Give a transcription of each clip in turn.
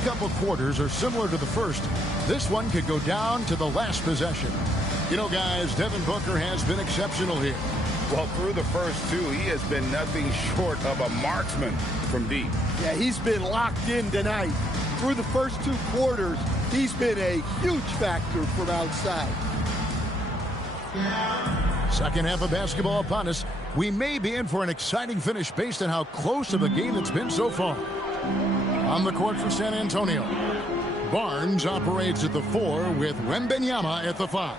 last couple quarters are similar to the first. This one could go down to the last possession. You know, guys, Devin Booker has been exceptional here. Well, through the first two, he has been nothing short of a marksman from deep. Yeah, he's been locked in tonight. Through the first two quarters, he's been a huge factor from outside. Second half of basketball upon us. We may be in for an exciting finish based on how close of a game it's been so far. On the court for San Antonio, Barnes operates at the 4 with Wembanyama at the 5.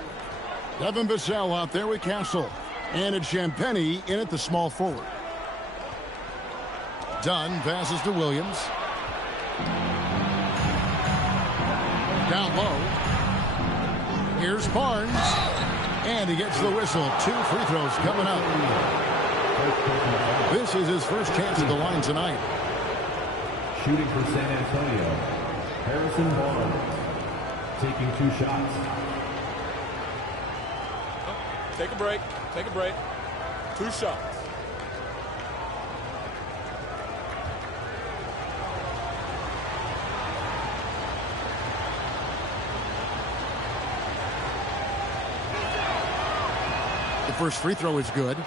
Devin Vassell out there with Castle. And it's Champagnie in at the small forward. Dunn passes to Williams. Down low. Here's Barnes. And he gets the whistle. 2 free throws coming up. This is his first chance at the line tonight. Shooting for San Antonio, Harrison Barnes. Taking 2 shots. Take a break. Take a break. 2 shots. The first free throw is good.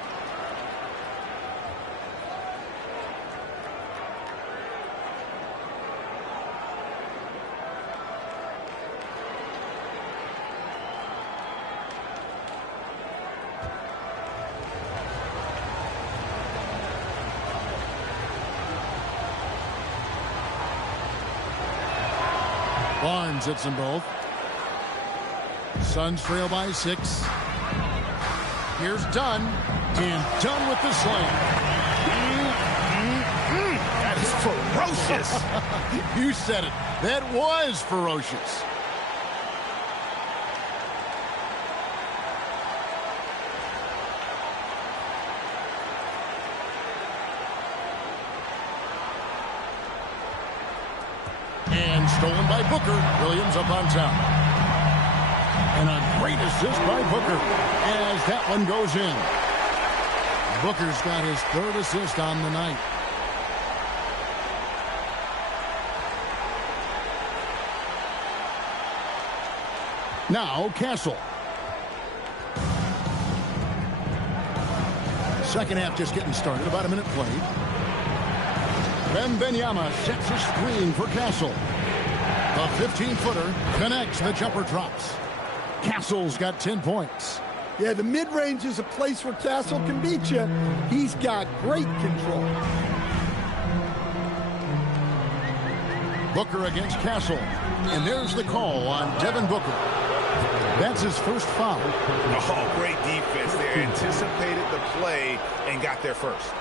Barnes hits them both. Suns trail by 6. Here's Dunn. And Dunn with the slam. That is ferocious. You said it. That was ferocious. And stolen by Booker. Williams up on top. And a great assist by Booker as that one goes in. Booker's got his 3rd assist on the night. Now Castle. Second half just getting started. About a minute played. Wembanyama sets a screen for Castle. The 15-footer connects. The jumper drops. Castle's got 10 points. Yeah, the mid-range is a place where Castle can beat you. He's got great control. Booker against Castle. And there's the call on Devin Booker. That's his first foul. Oh, great defense there. Anticipated the play and got there first.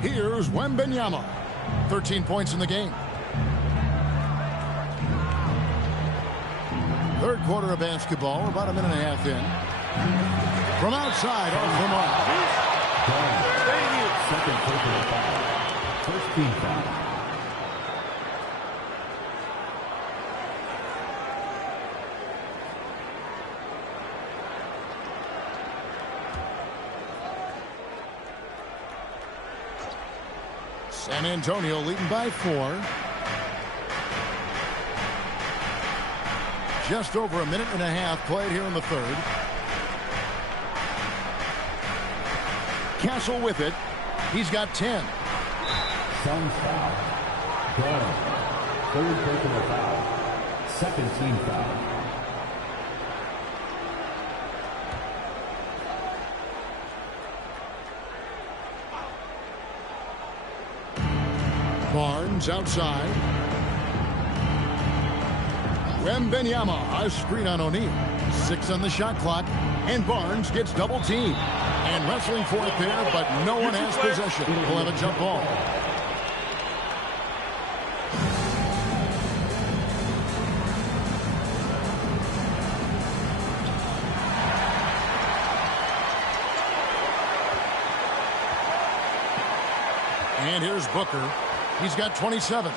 Here's Wembanyama. 13 points in the game. Third quarter of basketball, about a minute and a half in. From outside, off the mark. Second personal foul. First team foul. San Antonio leading by 4. Just over a minute and a half played here in the third. Castle with it. He's got 10. Suns foul. Barnes. Third personal foul. Second team foul. Barnes outside. Wembanyama, a screen on O'Neal. 6 on the shot clock. And Barnes gets double teamed. And wrestling for it there, but no one has possession. We'll have a jump ball. And here's Booker. He's got 27.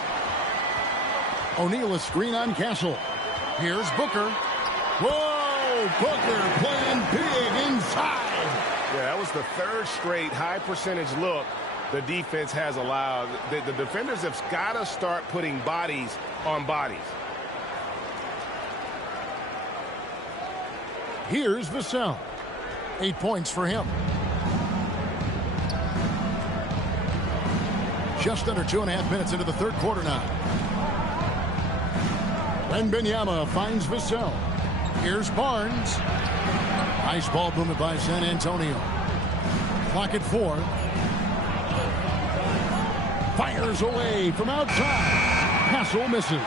O'Neal a screen on Castle. Here's Booker. Whoa! Booker playing big inside. Yeah, that was the third straight high percentage look the defense has allowed. The defenders have got to start putting bodies on bodies. Here's Vassell. 8 points for him. Just under 2.5 minutes into the third quarter now. Wembanyama finds Vassell. Here's Barnes. Nice ball movement by San Antonio. Clock at 4. Fires away from outside. Castle misses.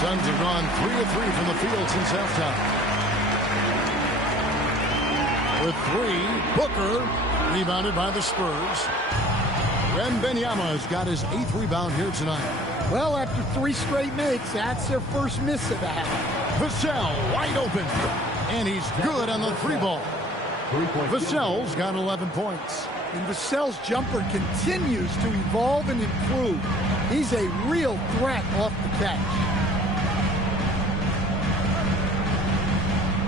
Suns have gone 3 of 3 from the field since halftime. With 3, Booker rebounded by the Spurs. Wembanyama's got his 8th rebound here tonight. Well, after 3 straight makes, that's their first miss of the half. Vassell wide open. And he's good on the 3 ball. Vassell's got 11 points. And Vassell's jumper continues to evolve and improve. He's a real threat off the catch.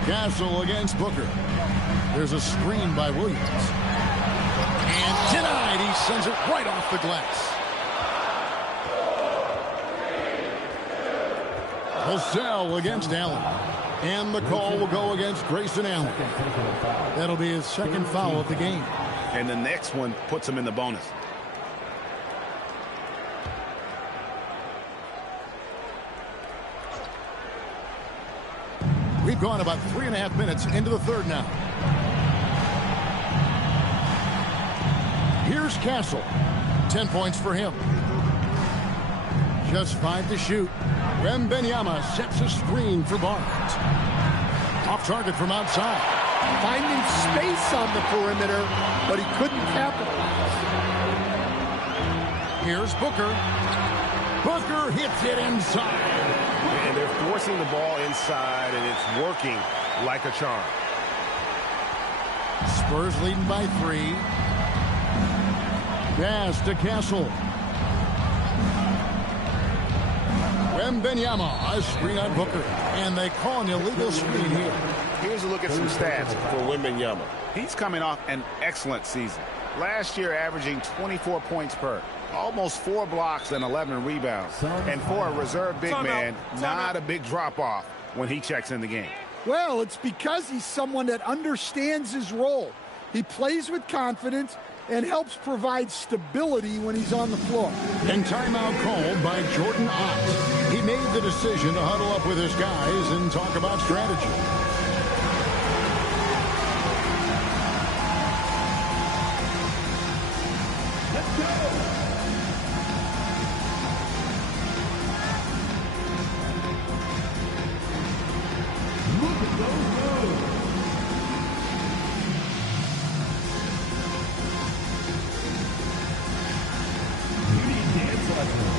Castle against Booker. There's a screen by Williams. And denied. He sends it right off the glass. Vassell against Allen. And the call will go against Grayson Allen. That'll be his second foul of the game. And the next one puts him in the bonus. We've gone about 3.5 minutes into the third now. Here's Castle. 10 points for him. Just 5 to shoot. Wembanyama sets a screen for Barnes. Off target from outside. Finding space on the perimeter, but he couldn't capitalize. Here's Booker. Booker hits it inside. And they're forcing the ball inside, and it's working like a charm. Spurs leading by 3. Pass to Castle. Wembanyama, a screen on Booker. And they call an illegal screen here. Here's a look at some stats for Wembanyama. He's coming off an excellent season. Last year averaging 24 points per. Almost 4 blocks and 11 rebounds. And for a reserve big man, not a big drop-off when he checks in the game. Well, it's because he's someone that understands his role. He plays with confidence and helps provide stability when he's on the floor. And timeout called by Jordan Ott. He made the decision to huddle up with his guys and talk about strategy. Let's go! Look at those moves! You need dance lessons.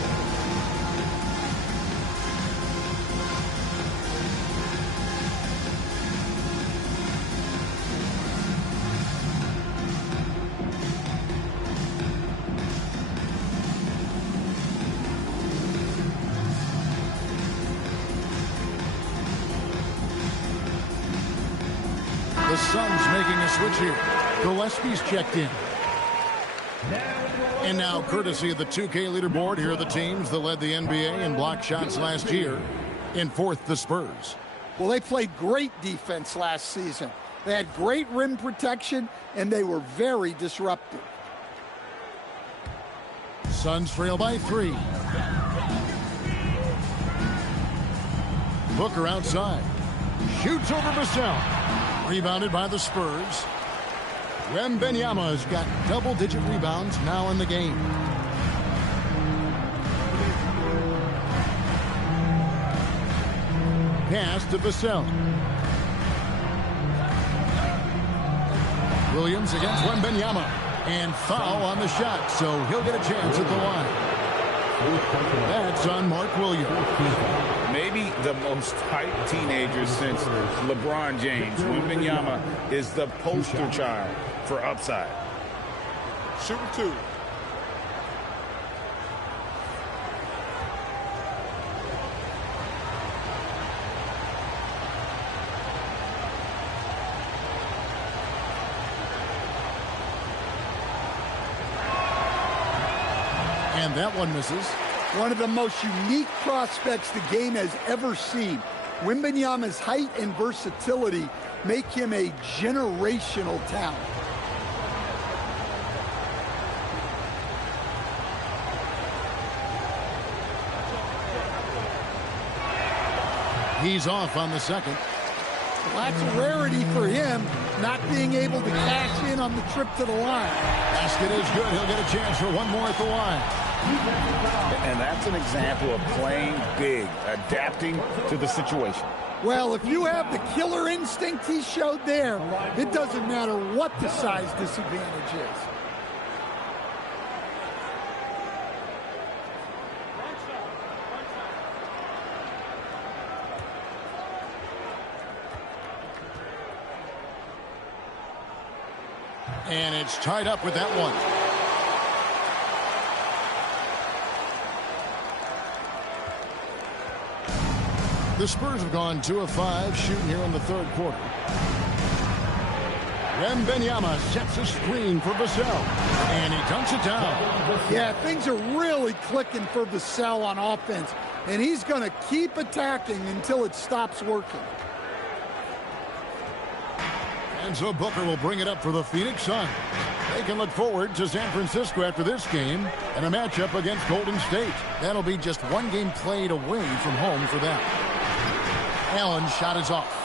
The Suns making a switch here. Gillespie's checked in. And now, courtesy of the 2K leaderboard, here are the teams that led the NBA in block shots last year. In 4th, the Spurs. Well, they played great defense last season. They had great rim protection, and they were very disruptive. Suns trail by 3. Booker outside. Shoots over Vassell. Rebounded by the Spurs. Wembanyama's got double-digit rebounds now in the game. Pass to Vassell. Williams against Wembanyama. And foul on the shot, so he'll get a chance at the line. That's on Mark Williams. Maybe the most hyped teenager since LeBron James. Wembanyama is the poster child for upside. Shooting 2. And that one misses. One of the most unique prospects the game has ever seen. Wembanyama's height and versatility make him a generational talent. He's off on the second. Well, that's a rarity for him, not being able to cash in on the trip to the line. Basket is good. He'll get a chance for one more at the line. And that's an example of playing big, adapting to the situation. Well, if you have the killer instinct he showed there, it doesn't matter what the size disadvantage is. And it's tied up with that one. The Spurs have gone 2 of 5 shooting here in the third quarter. Wembanyama sets a screen for Vassell, and he dunks it down. Yeah, things are really clicking for Vassell on offense, and he's going to keep attacking until it stops working. And so Booker will bring it up for the Phoenix Suns. They can look forward to San Francisco after this game and a matchup against Golden State. That'll be just one game played away from home for them. Allen's shot is off.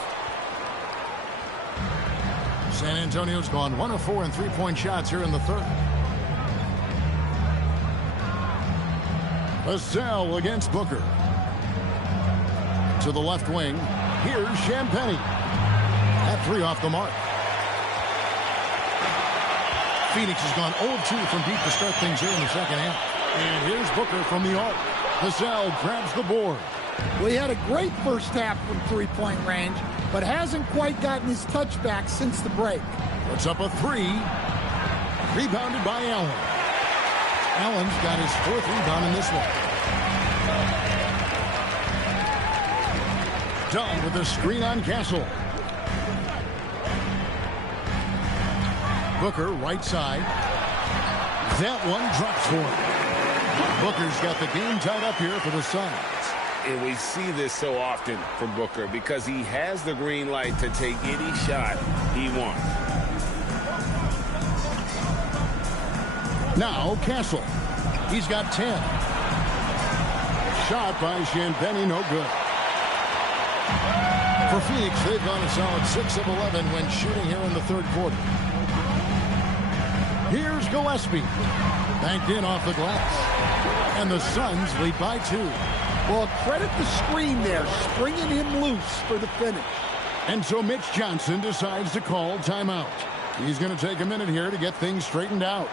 San Antonio's gone 1 of 4 in three-point shots here in the third. Vassell against Booker. To the left wing. Here's Champagnie. That three off the mark. Phoenix has gone 0-2 from deep to start things here in the second half. And here's Booker from the arc. Vassell grabs the board. Well, he had a great first half from three-point range, but hasn't quite gotten his touchback since the break. Puts up a three. Rebounded by Allen. Allen's got his 4th rebound in this one. Done with the screen on Castle. Booker, right side. That one drops for him. Booker's got the game tied up here for the Suns. And we see this so often from Booker because he has the green light to take any shot he wants. Now Castle. He's got 10. Shot by Champagnie, no good. For Phoenix, they've gone a solid 6 of 11 when shooting here in the third quarter. Here's Gillespie. Banked in off the glass. And the Suns lead by 2. Well, credit the screen there, springing him loose for the finish. And so Mitch Johnson decides to call timeout. He's going to take a minute here to get things straightened out.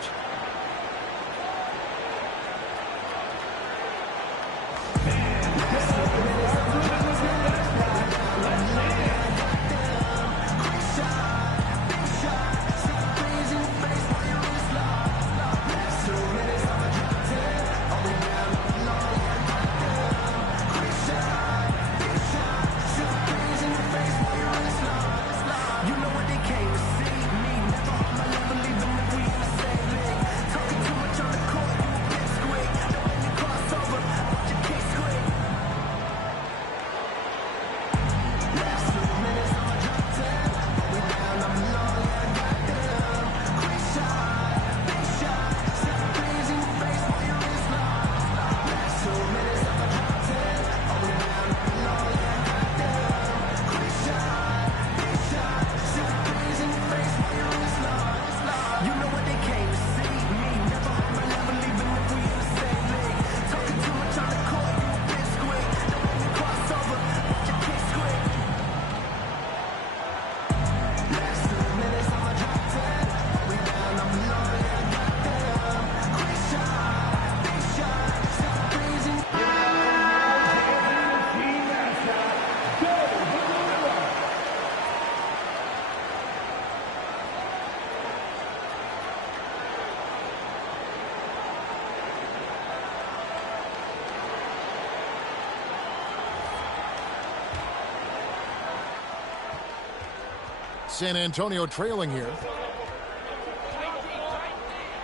San Antonio trailing here.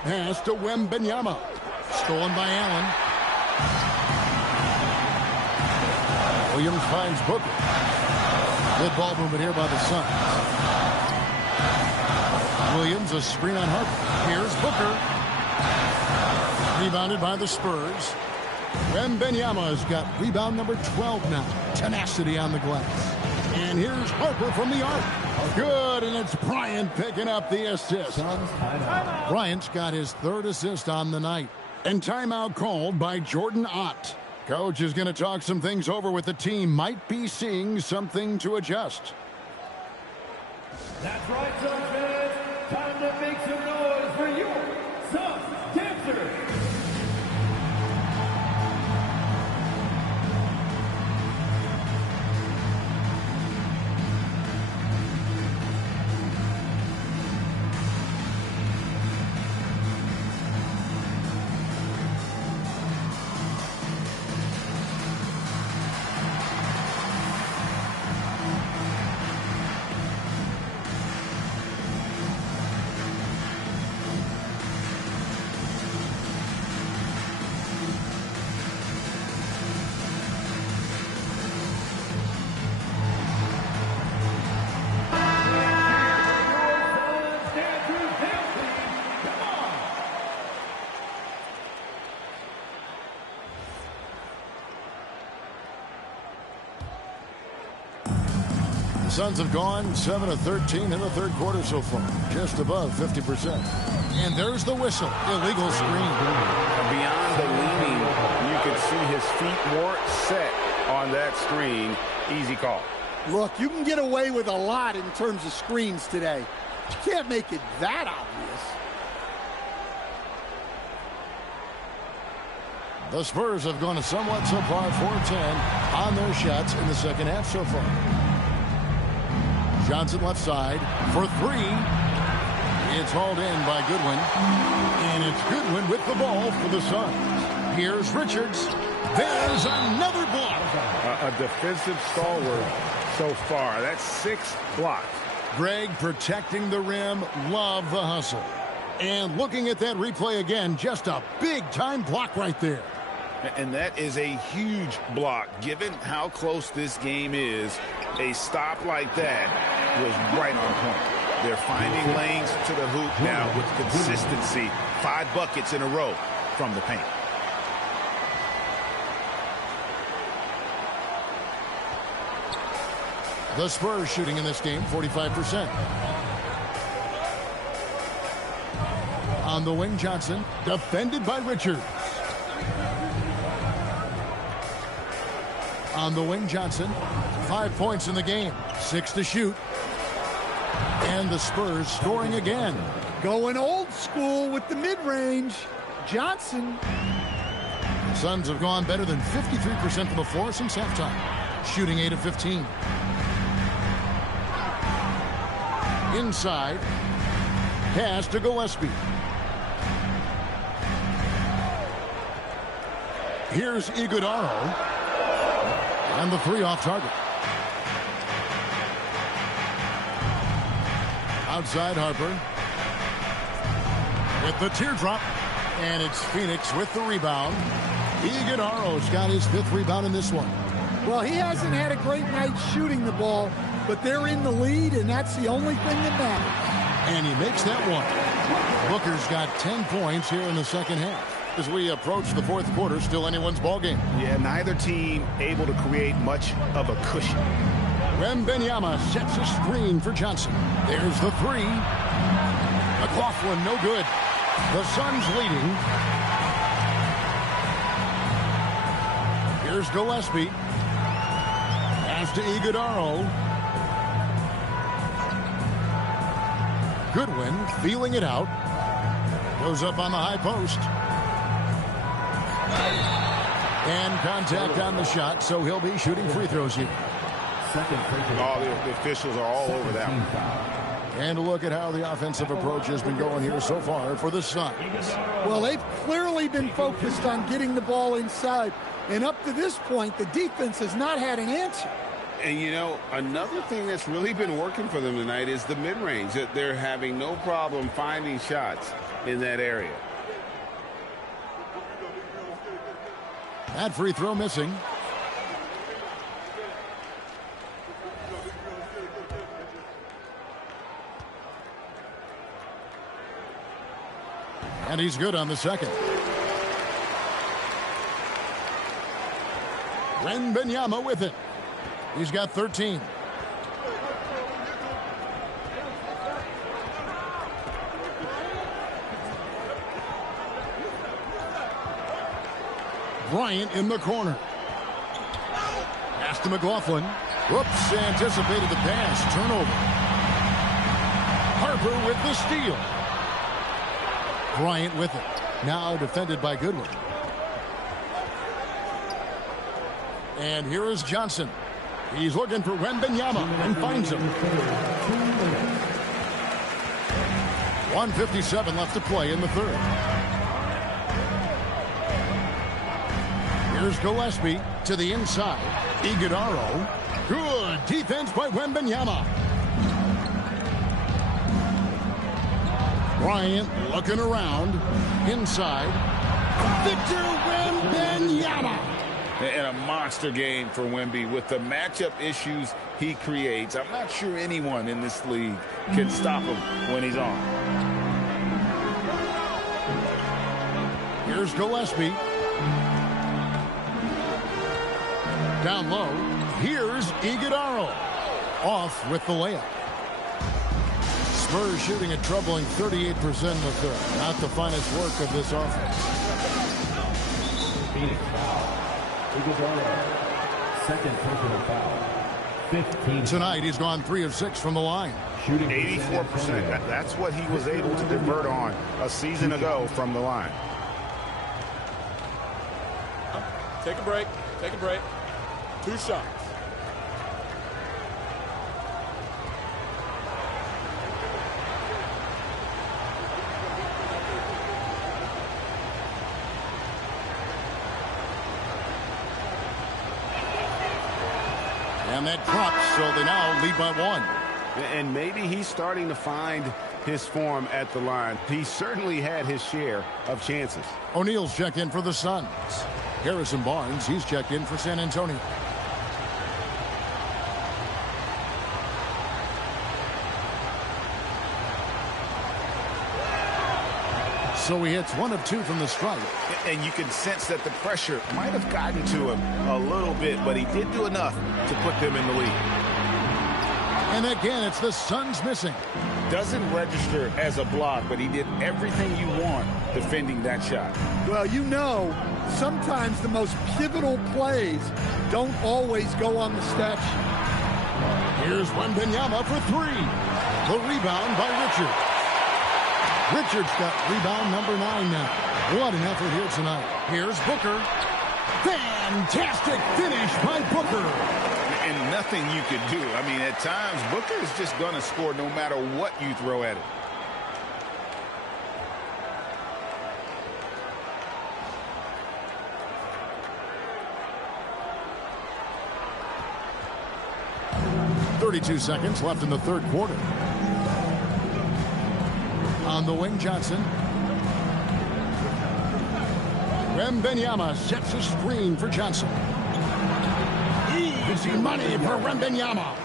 Pass to Wembanyama. Stolen by Allen. Williams finds Booker. Good ball movement here by the Suns. Williams, a screen on Harper. Here's Booker. Rebounded by the Spurs. Wembanyama has got rebound number 12 now. Tenacity on the glass. And here's Harper from the arc. Good, and it's Bryant picking up the assist. Bryant's got his third assist on the night. And timeout called by Jordan Ott. Coach is going to talk some things over with the team. Might be seeing something to adjust. That's right, Suns fans. Time to make some noise for your Suns dancers. Suns have gone 7 of 13 in the third quarter so far, just above 50%. And there's the whistle. Illegal screen. Beyond the leaning, you can see his feet more set on that screen. Easy call. Look, you can get away with a lot in terms of screens today. You can't make it that obvious. The Spurs have gone a somewhat subpar 4-10 on their shots in the second half so far. Johnson left side for three. It's hauled in by Goodwin. And it's Goodwin with the ball for the Suns. Here's Richards. There's another block. A defensive stalwart so far. That's 6 blocks. Greg protecting the rim. Love the hustle. And looking at that replay again, just a big-time block right there. And that is a huge block. Given how close this game is, a stop like that was right on point. They're finding lanes to the hoop now with consistency. 5 buckets in a row from the paint. The Spurs shooting in this game 45%. On the wing, Johnson, defended by Richards. On the wing, Johnson, 5 points in the game, 6 to shoot. And the Spurs scoring again. Going old school with the mid-range. Johnson. The Suns have gone better than 53% from the floor since halftime, shooting 8 of 15. Inside, pass to Gillespie. Here's Iguodala. And the three off target. Outside Harper. With the teardrop. And it's Phoenix with the rebound. Iguodala's got his 5th rebound in this one. Well, he hasn't had a great night shooting the ball, but they're in the lead, and that's the only thing that matters. And he makes that one. Booker's got 10 points here in the second half. As we approach the fourth quarter, still anyone's ball game. Yeah, neither team able to create much of a cushion. Wembanyama sets a screen for Johnson. There's the three. McLaughlin, no good. The Suns leading. Here's Gillespie. Pass to Iguodala. Goodwin feeling it out. Goes up on the high post. And contact on the shot, so he'll be shooting free throws here. All the officials are all over that one. And a look at how the offensive approach has been going here so far for the Suns. Well, they've clearly been focused on getting the ball inside. And up to this point, the defense has not had an answer. And, you know, another thing that's really been working for them tonight is the mid-range. That they're having no problem finding shots in that area. That free throw missing. And he's good on the second. Wembanyama with it. He's got 13. Bryant in the corner. Pass to McLaughlin. Whoops, anticipated the pass. Turnover. Harper with the steal. Bryant with it. Now defended by Goodwin. And here is Johnson. He's looking for Wembanyama and finds him. 1:57 left to play in the third. Here's Gillespie to the inside. Iguodala. Good defense by Wembanyama. Bryant looking around. Inside. Victor Wembanyama. And a monster game for Wemby with the matchup issues he creates. I'm not sure anyone in this league can stop him when he's on. Here's Gillespie. Down low. Here's Iguodala. Off with the layup. Spurs shooting a troubling 38% in the third. Not the finest work of this offense. Second personal foul. 15. Tonight he's gone 3 of 6 from the line. Shooting 84%. That's what he was able to convert on a season ago from the line. Take a break. Take a break. 2 shots. And that drops, so they now lead by 1. And maybe he's starting to find his form at the line. He certainly had his share of chances. O'Neal's checked in for the Suns. Harrison Barnes, he's checked in for San Antonio. So he hits 1 of 2 from the stripe. And you can sense that the pressure might have gotten to him a little bit, but he did do enough to put them in the lead. And again, it's the Suns missing. Doesn't register as a block, but he did everything you want defending that shot. Well, you know, sometimes the most pivotal plays don't always go on the stat sheet. Here's Wembanyama for 3. The rebound by Richard. Richard's got rebound number 9 now. What an effort here tonight. Here's Booker. Fantastic finish by Booker. And nothing you could do. I mean, at times, Booker is just going to score no matter what you throw at him. .32 left in the third quarter. On the wing, Johnson. Wembanyama sets a screen for Johnson. Easy money for Wembanyama.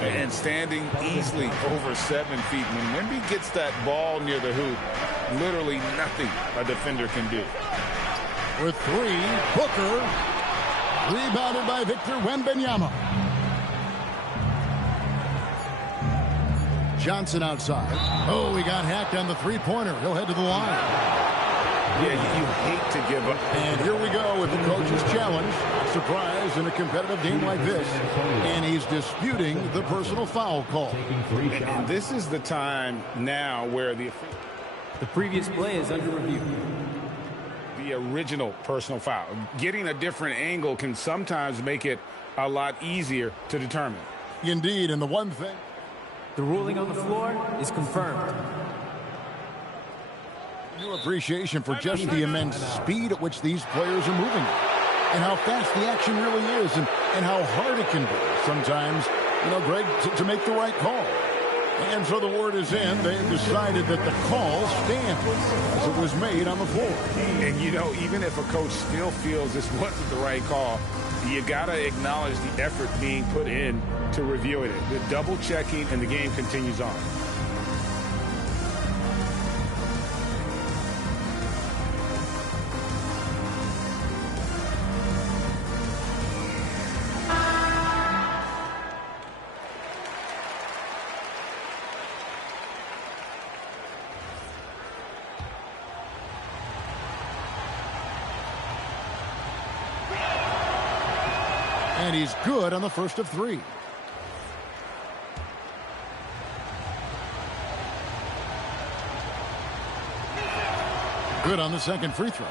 And standing easily over 7 feet. When Wemby gets that ball near the hoop, literally nothing a defender can do. With 3, Booker. Rebounded by Victor Wembanyama. Johnson outside. Oh, he got hacked on the three-pointer. He'll head to the line. Yeah, you hate to give up. And here we go with the coach's challenge. Surprise in a competitive game like this. And he's disputing the personal foul call. And this is the time now where the previous play is under review. The original personal foul. Getting a different angle can sometimes make it a lot easier to determine. Indeed, and the one thing. The ruling on the floor is confirmed. New appreciation for just the immense speed at which these players are moving. And how fast the action really is and how hard it can be sometimes, you know, Greg, to make the right call. And so the word is in. They've decided that the call stands as it was made on the floor. And, you know, even if a coach still feels this wasn't the right call, you got to acknowledge the effort being put in to reviewing it. The double checking, and the game continues on. And he's good on the first of three. Good on the second free throw.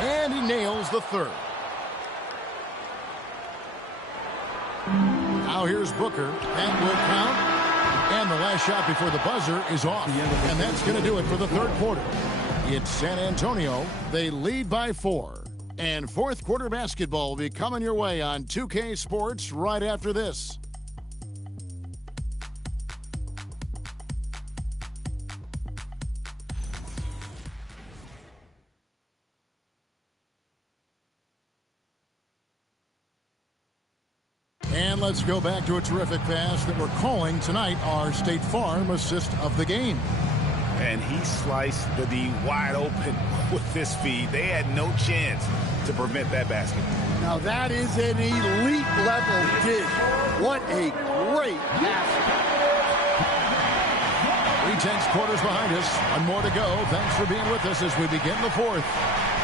And he nails the third. Now here's Booker. That will count. And the last shot before the buzzer is off. And that's going to do it for the third quarter. It's San Antonio. They lead by 4. And fourth quarter basketball will be coming your way on 2K Sports right after this. And let's go back to a terrific pass that we're calling tonight our State Farm assist of the game. And he sliced the D wide open with this feed. They had no chance to prevent that basket. Now that is an elite level dig. What a great pass. 3/10 quarters behind us. One more to go. Thanks for being with us as we begin the fourth.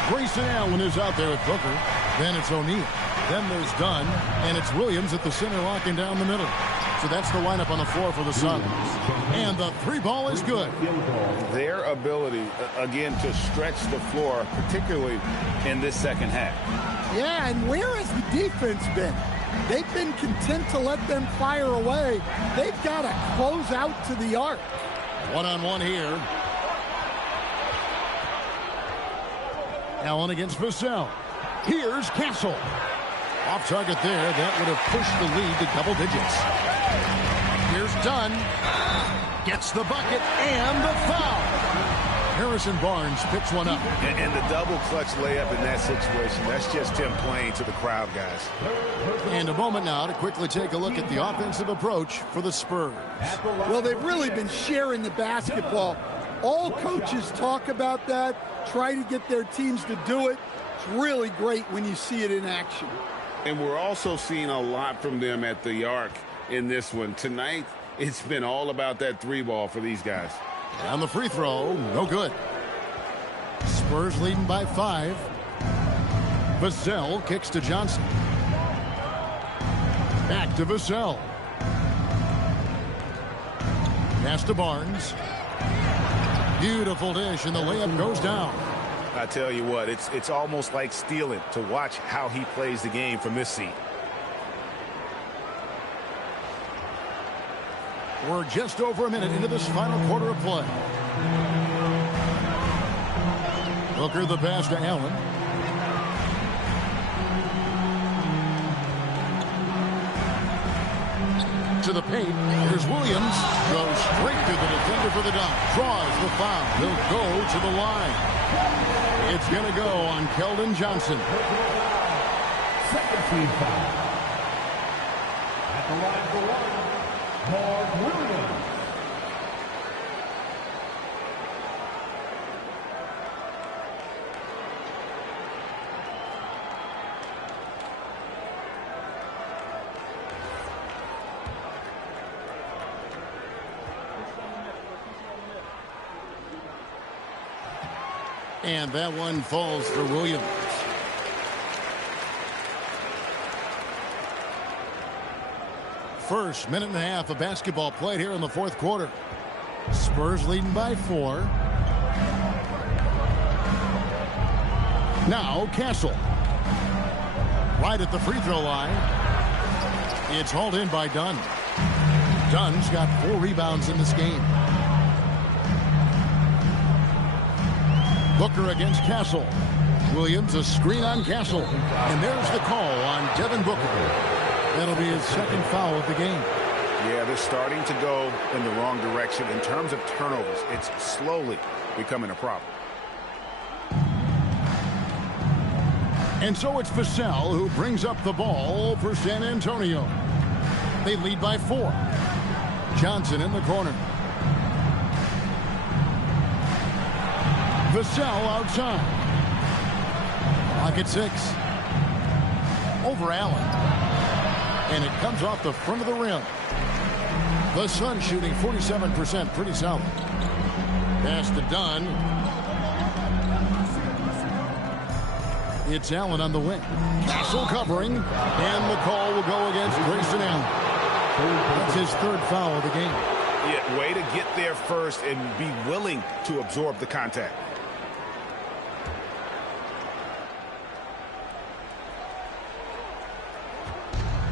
Grayson Allen is out there with Booker. Then it's O'Neal. Then there's Dunn, and it's Williams at the center locking down the middle. So that's the lineup on the floor for the Suns. And the three ball is good. Their ability, again, to stretch the floor, particularly in this second half. Yeah, and where has the defense been? They've been content to let them fire away. They've got to close out to the arc. One-on-one here. Allen against Vassell. Here's Castle. Off target there. That would have pushed the lead to double digits. Here's Dunn. Gets the bucket and the foul. Harrison Barnes picks one up. And the double clutch layup in that situation, that's just him playing to the crowd, guys. And a moment now to quickly take a look at the offensive approach for the Spurs. Well, they've really been sharing the basketball. All coaches talk about that, try to get their teams to do it. It's really great when you see it in action. And we're also seeing a lot from them at the arc in this one. Tonight, it's been all about that three ball for these guys. On the free throw, no good. Spurs leading by 5. Vassell kicks to Johnson. Back to Vassell. Pass to Barnes. Beautiful dish, and the layup goes down. I tell you what, it's almost like stealing to watch how he plays the game from this seat. We're just over a minute into this final quarter of play. Booker the pass to Allen. To the paint. Here's Williams. Goes straight to the defender for the dunk. Draws the foul. He'll go to the line. It's going to go on Keldon Johnson. Second team foul. At the line for one, Paul Williams. And that one falls for Williams. First minute and a half of basketball played here in the fourth quarter. Spurs leading by 4. Now Castle. Right at the free throw line. It's hauled in by Dunn. Dunn's got 4 rebounds in this game. Booker against Castle. Williams, a screen on Castle. And there's the call on Devin Booker. That'll be his second foul of the game. Yeah, they're starting to go in the wrong direction in terms of turnovers. It's slowly becoming a problem. And so it's Vassell who brings up the ball for San Antonio. They lead by 4. Johnson in the corner. Vassell outside. Clock at 6. Over Allen. And it comes off the front of the rim. The Suns shooting 47%, pretty solid. Pass to Dunn. It's Allen on the wing. Castle covering. And the call will go against Grayson Allen. That's his third foul of the game. Yeah, way to get there first and be willing to absorb the contact.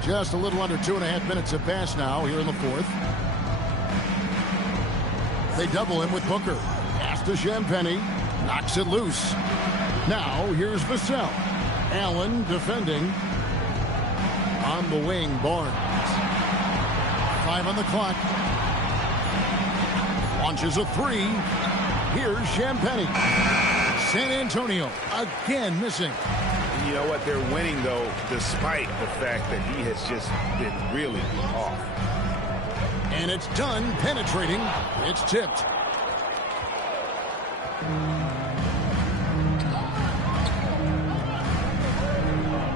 Just a little under 2.5 minutes have passed now here in the fourth. They double him with Booker. Pass to Champagnie. Knocks it loose. Now here's Vassell. Allen defending. On the wing, Barnes. 5 on the clock. Launches a 3. Here's Champagnie. San Antonio again missing. You know what? They're winning, though, despite the fact that he has just been really off. And it's done penetrating. It's tipped.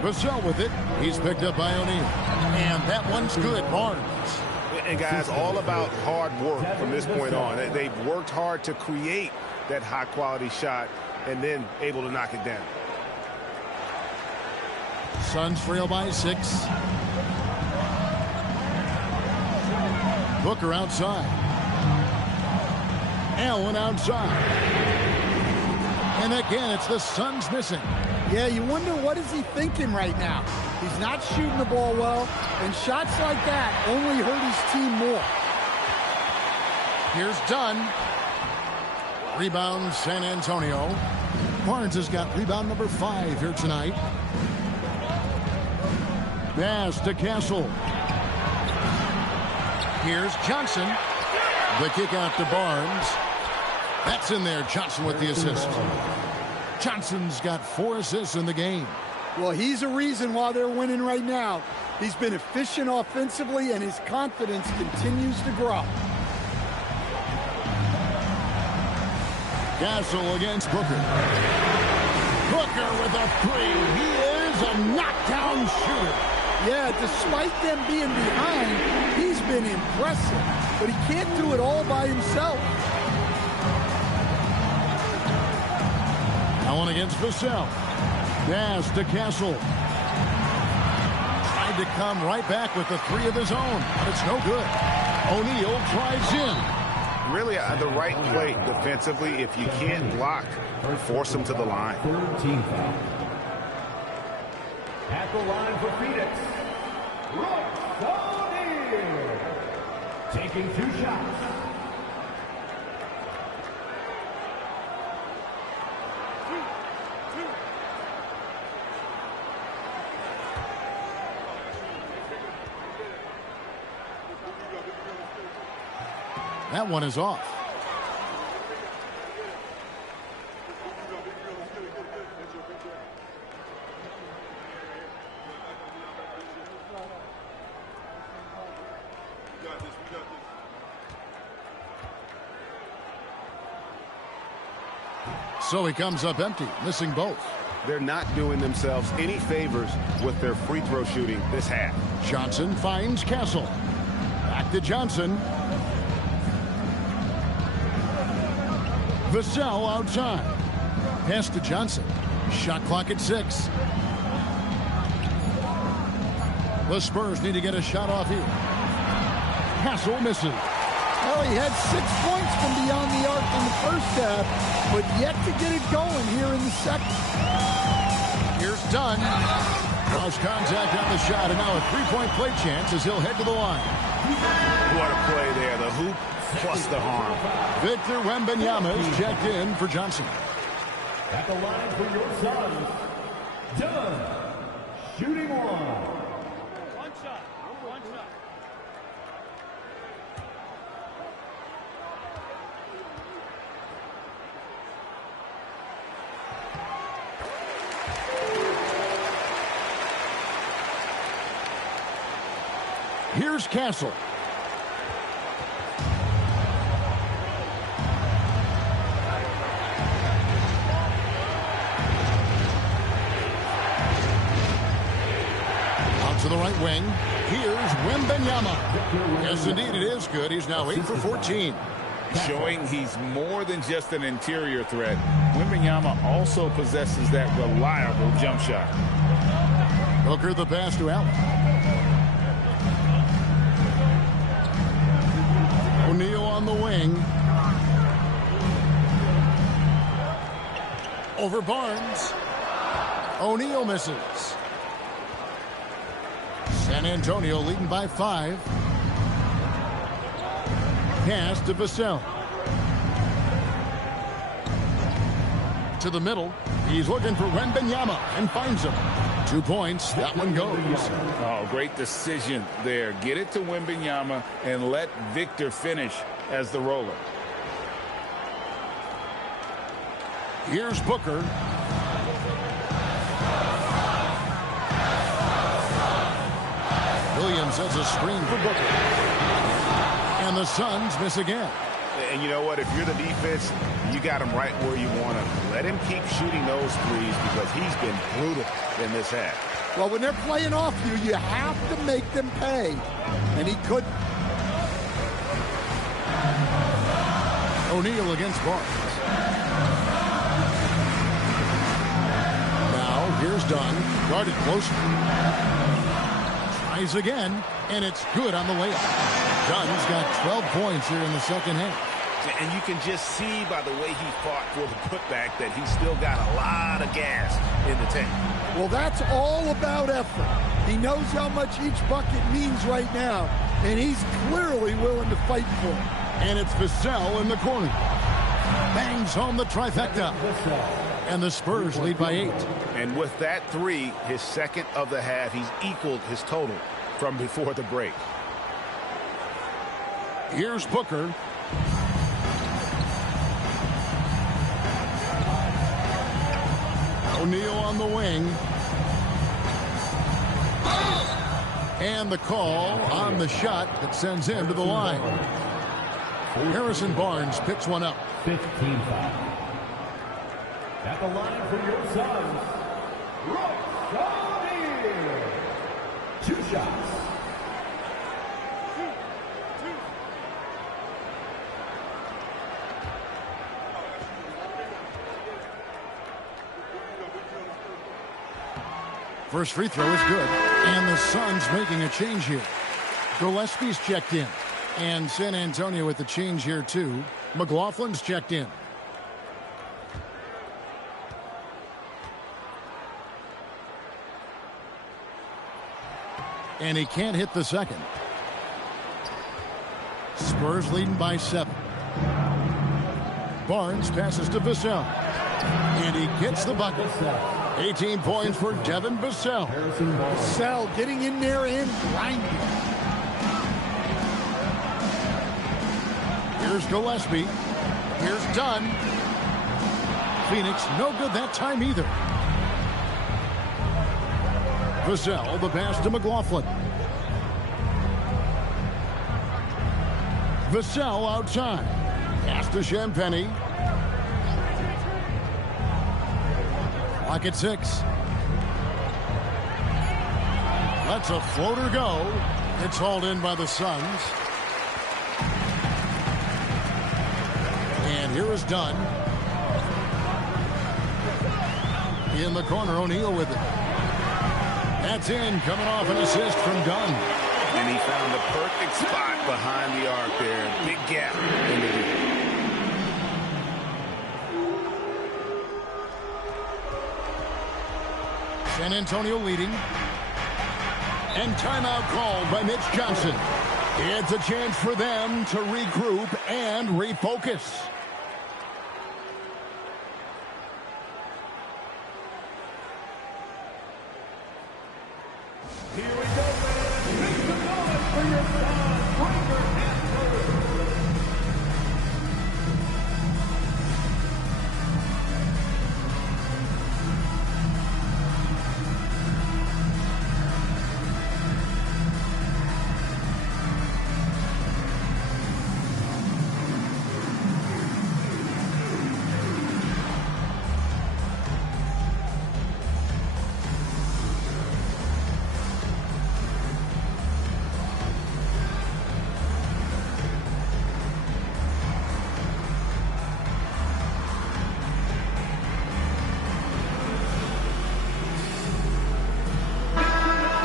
Vassell with it. He's picked up by O'Neal. And that one's good. Barnes. And, guys, all about hard work from this point on. They've worked hard to create that high-quality shot and then able to knock it down. Suns trail by 6. Booker outside. Allen outside. And again, it's the Suns missing. Yeah, you wonder what is he thinking right now. He's not shooting the ball well, and shots like that only hurt his team more. Here's Dunn. Rebound, San Antonio. Barnes has got rebound number 5 here tonight. Pass to Castle. Here's Johnson. The kick out to Barnes. That's in there. Johnson with the assist. Johnson's got 4 assists in the game. Well, he's a reason why they're winning right now. He's been efficient offensively, and his confidence continues to grow. Castle against Booker. Booker with a 3. He is a knockdown shooter. Yeah, despite them being behind, he's been impressive. But he can't do it all by himself. Allen against Vassell. Pass to Castle. Tried to come right back with the 3 of his own, but it's no good. O'Neal drives in. Really the right play defensively. If you can't block, force him to the line. 13 foul. At the line for Phoenix, O'Neal. Taking 2 shots. That one is off. So he comes up empty, missing both. They're not doing themselves any favors with their free throw shooting this half. Johnson finds Castle. Back to Johnson. Vassell outside. Pass to Johnson. Shot clock at 6. The Spurs need to get a shot off here. Castle misses. Well, he had 6 points from beyond the arc in the first half, but yet to get it going here in the second. Here's Dunn. Draws contact on the shot, and now a 3-point play chance as he'll head to the line. What a play there. The hoop plus the harm. Victor Wembanyama is checked in for Johnson. At the line for your Suns, Dunn, shooting one. One shot. One shot. Here's Castle. Out to the right wing. Here's Wembanyama. Yes, indeed, it is good. He's now 8 for 14. Showing he's more than just an interior threat. Wembanyama also possesses that reliable jump shot. Booker the pass to Allen. O'Neal on the wing. Over Barnes. O'Neal misses. San Antonio leading by 5. Pass to Vassell. To the middle. He's looking for Wembanyama and finds him. 2 points. That one goes. Oh, great decision there. Get it to Wembanyama and let Victor finish as the roller. Here's Booker. Williams has a screen for Booker. And the Suns miss again. And you know what? If you're the defense, you got him right where you want him. Let him keep shooting those threes because he's been brutal in this half. Well, when they're playing off you, you have to make them pay. And he couldn't. O'Neal against Barnes. Now, here's Dunn. Guarded closely. Tries again, and it's good on the layup. Dunn's got 12 points here in the second half. And you can just see by the way he fought for the putback that he's still got a lot of gas in the tank. Well, that's all about effort. He knows how much each bucket means right now, and he's clearly willing to fight for it. And it's Vassell in the corner. Bangs home the trifecta. And the Spurs lead by 8. And with that 3, his second of the half, he's equaled his total from before the break. Here's Booker. O'Neal on the wing. And the call on the shot that sends him to the line. Harrison Barnes picks one up. 15 foul. At the line for your Suns, O'Neal. 2 shots. First free throw is good. And the Suns making a change here. Gillespie's checked in. And San Antonio with the change here too. McLaughlin's checked in. And he can't hit the second. Spurs leading by 7. Barnes passes to Vassell. And he gets the bucket. 18 points for Devin Vassell. Vassell getting in there and grinding. Here's Gillespie. Here's Dunn. Phoenix no good that time either. Vassell the pass to McLaughlin. Vassell outside. Pass to Champagny. Clock at 6. Lets a floater go. It's hauled in by the Suns. And here is Dunn. In the corner, O'Neal with it. That's in, coming off an assist from Dunn. And he found the perfect spot behind the arc there. Big gap in the defense. San Antonio leading. And timeout called by Mitch Johnson. It's a chance for them to regroup and refocus. Here we go, man. Make some noise for your son, Breaker and Brothers.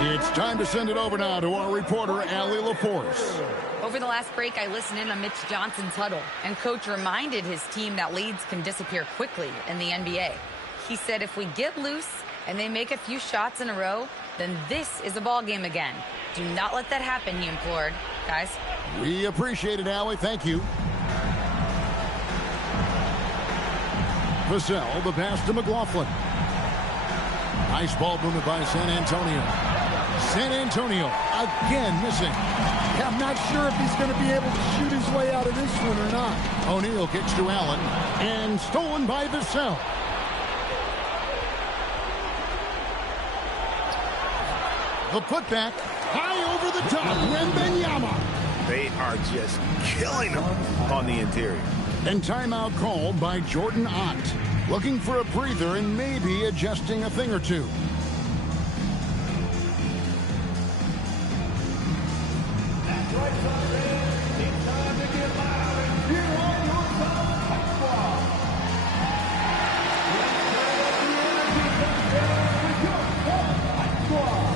It's time to send it over now to our reporter, Allie LaForce. Over the last break, I listened in on Mitch Johnson's huddle, and Coach reminded his team that leads can disappear quickly in the NBA. He said if we get loose and they make a few shots in a row, then this is a ball game again. Do not let that happen, he implored. Guys. We appreciate it, Allie. Thank you. Vassell, the pass to McLaughlin. Nice ball movement by San Antonio. San Antonio again missing. Yeah, I'm not sure if he's going to be able to shoot his way out of this one or not. O'Neal kicks to Allen and stolen by Vassell. The putback high over the top. Wembanyama. They are just killing him on the interior. And timeout called by Jordan Ott. Looking for a breather and maybe adjusting a thing or two. That's right, son. It's time to get loud and cheer on your son's Fight Squad. Let's turn up the energy downstairs with your son's Fight Squad.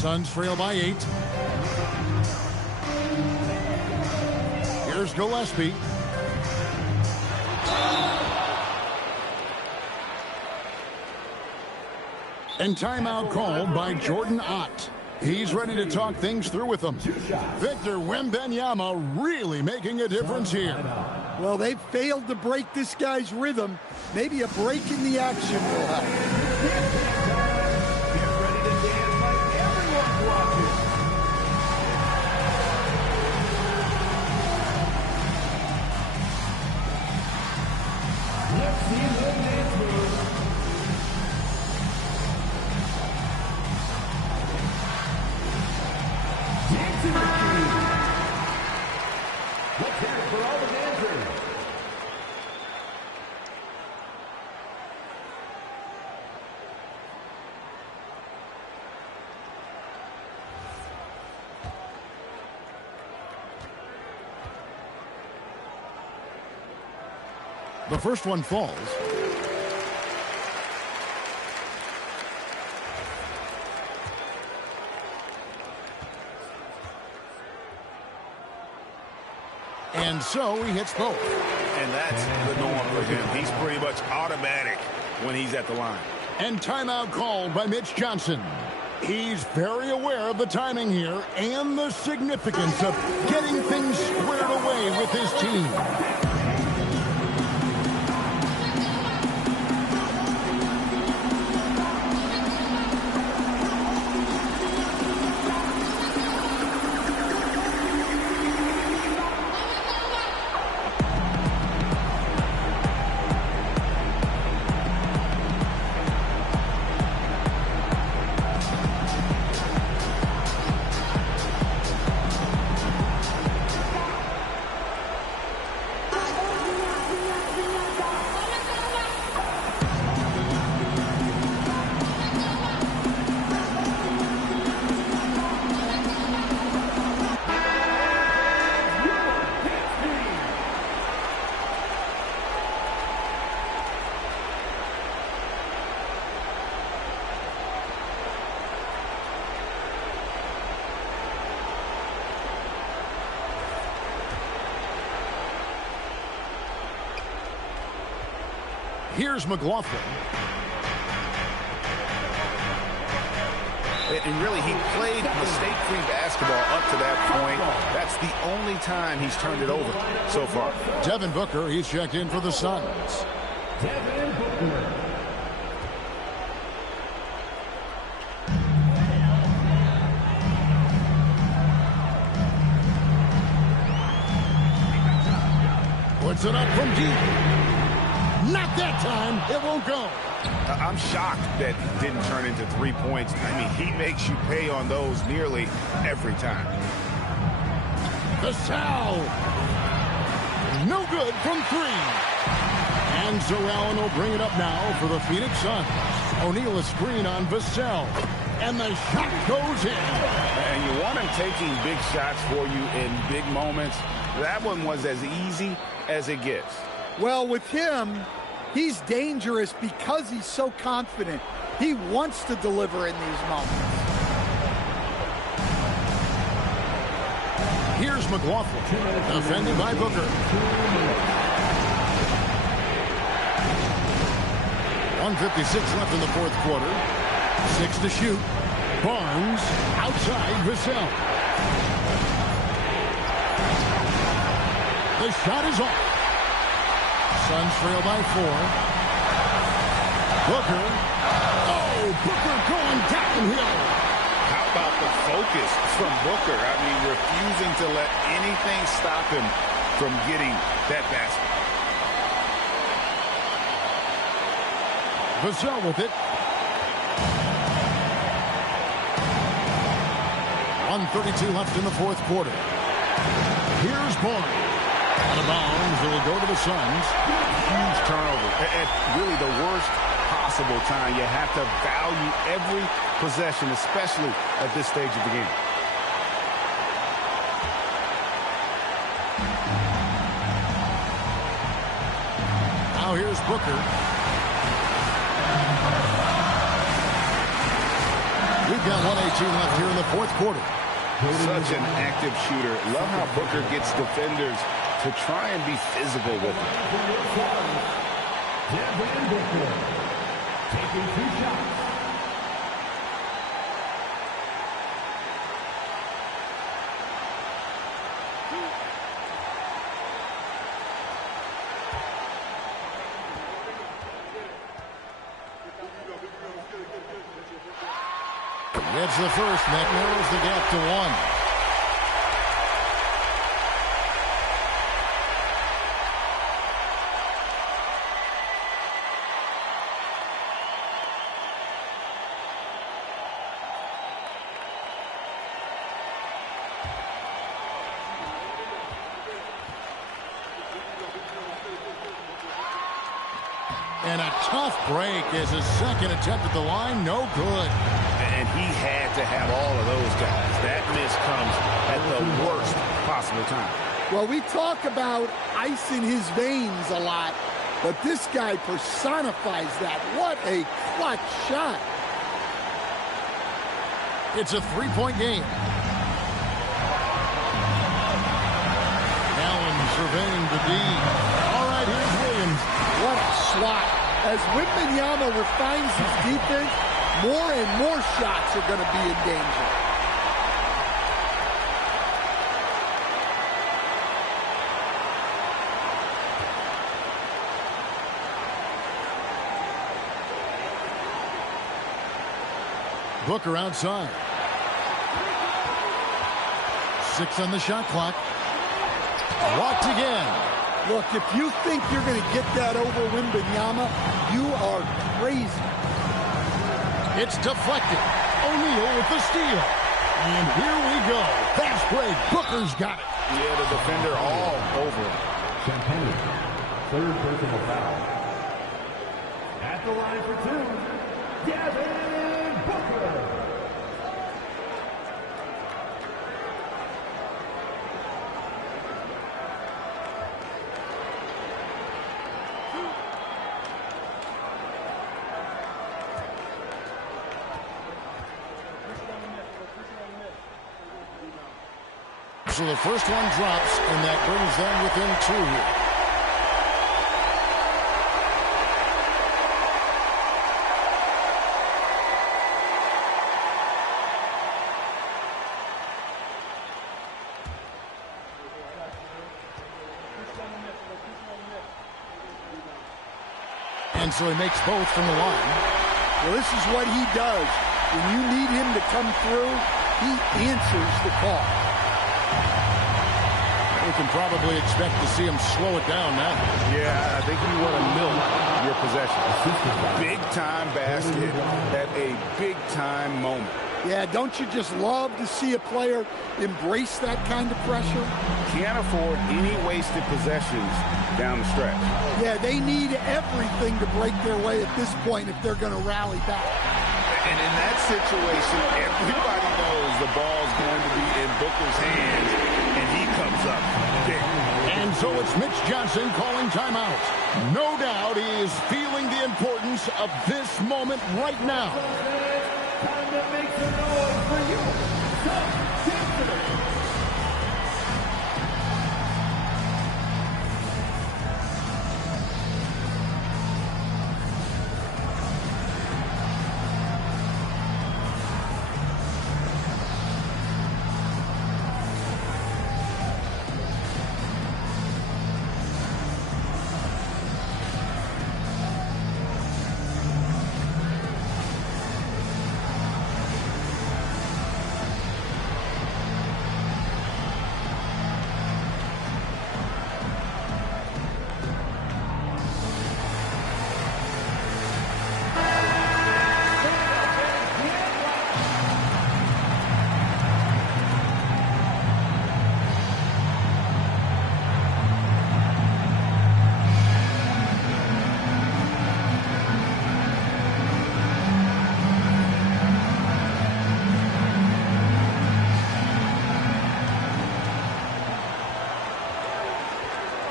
Suns trail by 8. Here's Gillespie. And timeout called by Jordan Ott. He's ready to talk things through with them. Victor Wembanyama really making a difference here. Well, they failed to break this guy's rhythm. Maybe a break in the action will help. The first one falls. And so he hits both. And that's the norm for him. He's pretty much automatic when he's at the line. And timeout called by Mitch Johnson. He's very aware of the timing here and the significance of getting things squared away with his team. Here's McLaughlin. And really, he played mistake-free basketball up to that point. That's the only time he's turned it over so far. Devin Booker, he's checked in for the Suns. Devin Booker. Puts it up from deep. Not that time. It won't go. I'm shocked that it didn't turn into 3 points. I mean, he makes you pay on those nearly every time. Vassell. No good from 3. And so Allen will bring it up now for the Phoenix Suns. O'Neal a screen on Vassell. And the shot goes in. And you want him taking big shots for you in big moments. That one was as easy as it gets. Well, with him, he's dangerous because he's so confident. He wants to deliver in these moments. Here's McLaughlin, defended by Booker. 1:56 left in the fourth quarter. 6 to shoot. Barnes outside Vassell. The shot is off. Suns trail by 4. Booker. Oh, Booker going downhill. How about the focus from Booker? I mean, refusing to let anything stop him from getting that basket. Vassell with it. 1:32 left in the fourth quarter. Here's Barnes. Out of bounds. It will go to the Suns. Huge turnover. At really the worst possible time. You have to value every possession, especially at this stage of the game. Now here's Booker. We've got 1:18 left here in the fourth quarter. Such an active shooter. Love how Booker gets defenders to try and be physical with him. Devin Booker taking 2 shots. Gets the first. That narrows the gap to 1. And a tough break as his second attempt at the line. No good. And he had to have all of those guys. That miss comes at the worst possible time. Well, we talk about ice in his veins a lot, but this guy personifies that. What a clutch shot. It's a 3-point game. Allen surveying the D. All right, here's Williams. What a swat. As Wembanyama refines his defense, more and more shots are going to be in danger. Booker outside. 6 on the shot clock. Walked again. Look, if you think you're going to get that over Wembanyama, you are crazy. It's deflected. O'Neal with the steal. And here we go. Fast break. Booker's got it. Yeah, the defender all over him. Champagne, third personal foul. At the line for 2, Devin Booker. So the first one drops, and that brings them within 2 here. And so he makes both from the line. Well, this is what he does. When you need him to come through, he answers the call. We can probably expect to see him slow it down now. Yeah, I think you want to milk your possession. Big-time basket at a big-time moment. Yeah, don't you just love to see a player embrace that kind of pressure? Can't afford any wasted possessions down the stretch. Yeah, they need everything to break their way at this point if they're going to rally back. And in that situation, everybody knows the ball's going to be in Booker's hands, and he comes up big. And so it's Mitch Johnson calling timeout. No doubt he is feeling the importance of this moment right now. Time to make some noise for you.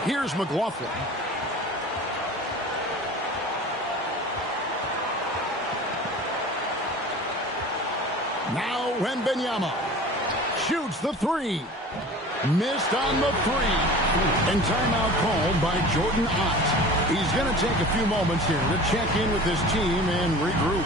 Here's McLaughlin. Now Wembanyama shoots the three. Missed on the three. And timeout called by Jordan Ott. He's going to take a few moments here to check in with his team and regroup.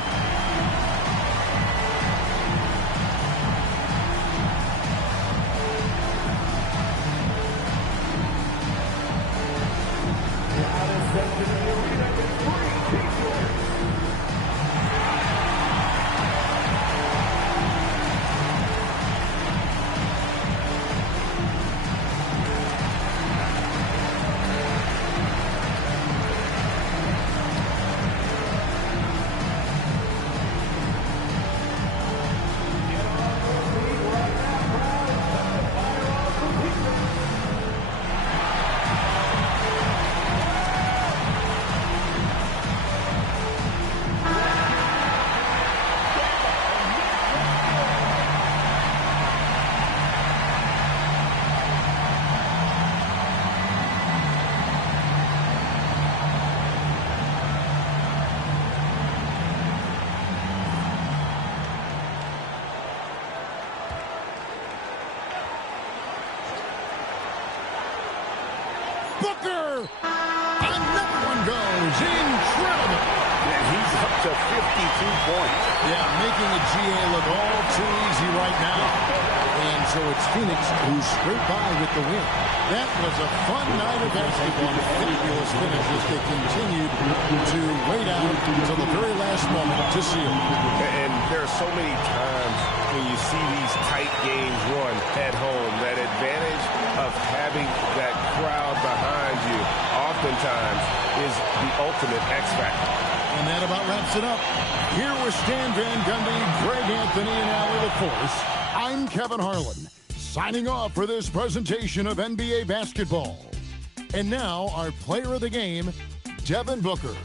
Booker! Another one goes. Incredible! And he's up to 52 points. Yeah, making the GA look all too easy right now. And so it's Phoenix who's scraped by with the win. That was a fun night of basketball. Fabulous finish as they continued to wait out until the very last moment to seal. And there are so many times when you see these tight games run at home, that advantage of having that crowd behind you oftentimes is the ultimate X factor. And that about wraps it up. Here with Stan Van Gundy, Greg Anthony, and Allie LaForce, I'm Kevin Harlan, signing off for this presentation of NBA basketball. And now, our player of the game, Devin Booker.